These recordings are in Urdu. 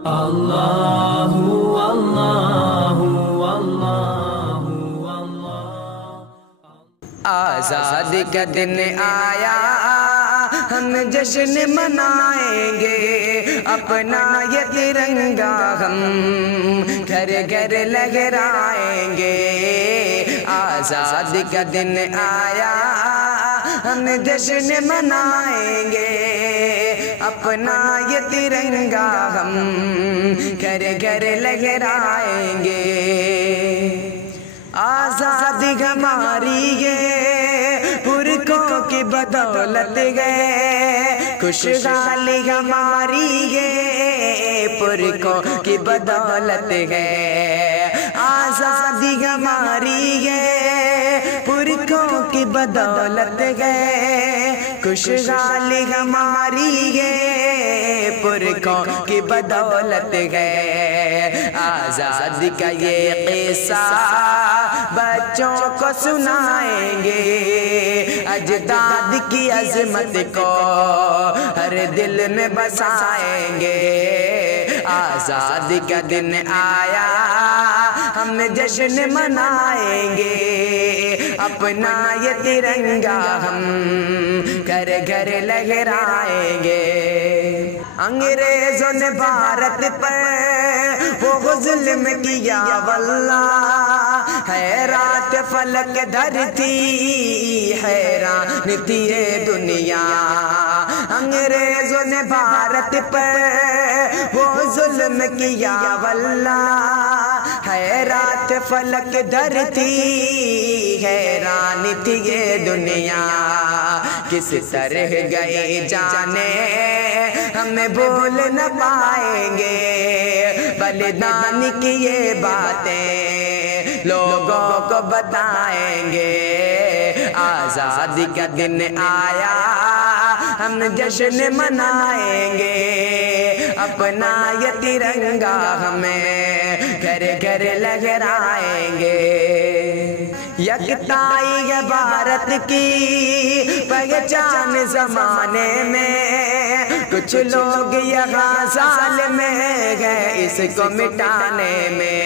اللہ اللہ اللہ آزادی کا دن آیا ہم جشن منائیں گے، اپنا یہ ترنگا ہم گھر گھر لہرائیں گے۔ آزادی کا دن آیا ہم جشن منائیں گے، اپنا یہ ترنگا ہم گھر گھر لہرائیں گے۔ آزادی ہماری ہے پرکوں کی بدولت ہے، خوشحالی ہماری ہے پرکوں کی بدولت ہے۔ آزادی ہماری ہے پرکوں کی بدولت ہے، خوشحالی ہماری ہے پرکوں کی بدولت ہے۔ آزادی کا یہ قصہ بچوں کو سنائیں گے، اجداد کی عظمت کو ہر دل میں بسائیں گے۔ آزادی کا دن آیا ہم جشن منائیں گے، اپنا یہ ترنگا ہم گھر گھر لہرائیں گے۔ انگریزوں نے بھارت پر وہ ظلم کیا واللہ، حیرات فلک دھرتی حیران تھی یہ دنیا۔ انگریزوں نے بھارت پر وہ ظلم کیا واللہ، حیرات فلک دھرتی حیران تھی یہ دنیا۔ کس طرح گئی جانے ہمیں بھول نہ پائیں گے، بلیدان کی یہ باتیں لوگوں کو بتائیں گے۔ آزادی کا دن آیا ہم جشن منائیں گے، اپنا یہ ترنگا ہمیں گھر گھر لہرائیں گے۔ یکتائی ہے بھارت کی پہچان زمانے میں، کچھ لوگ یہاں ظالم ہیں اس کو مٹانے میں۔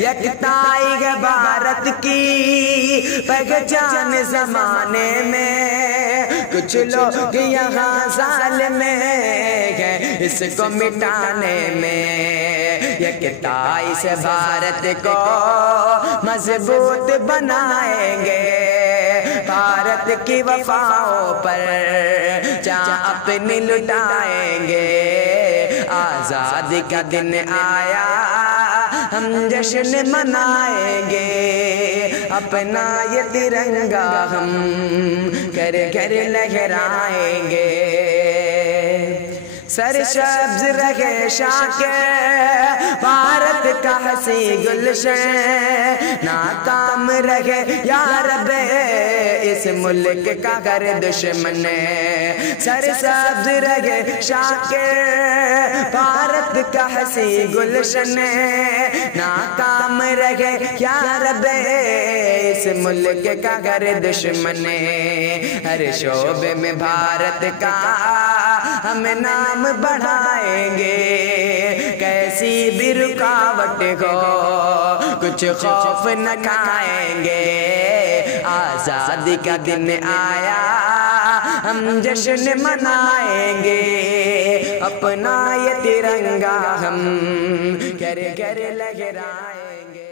یکتائی ہے بھارت کی پہچان زمانے میں، کچھ لوگ یہاں ظالم ہیں اس کو مٹانے میں۔ یکتائی سے بھارت کو مضبوط بنائیں گے، بھارت کی وفاؤں پر جان اپنی لٹائیں گے۔ آزادی کا دن آیا ہم جشن منائیں گے، اپنا یہ ترنگا ہم گھر گھر لہرائیں گے۔ سرسبز رہے شاخ بھارت کا حسین گلشن، ناکام رہے یا رب اس ملک کا ہر دشمن۔ سرسبز رہے شاخ بھارت کا حسین گلشن، ناکام رہے یا رب اس ملک کا ہر دشمن۔ ہر شعبے میں بھارت کا ہم نام بڑھائیں گے، کیسی بھی رکاوٹ ہو کچھ خوف نہ کھائیں گے۔ آزادی کا دن آیا ہم جشن منائیں گے، اپنا یہ ترنگا ہم گھر گھر لہرائیں گے۔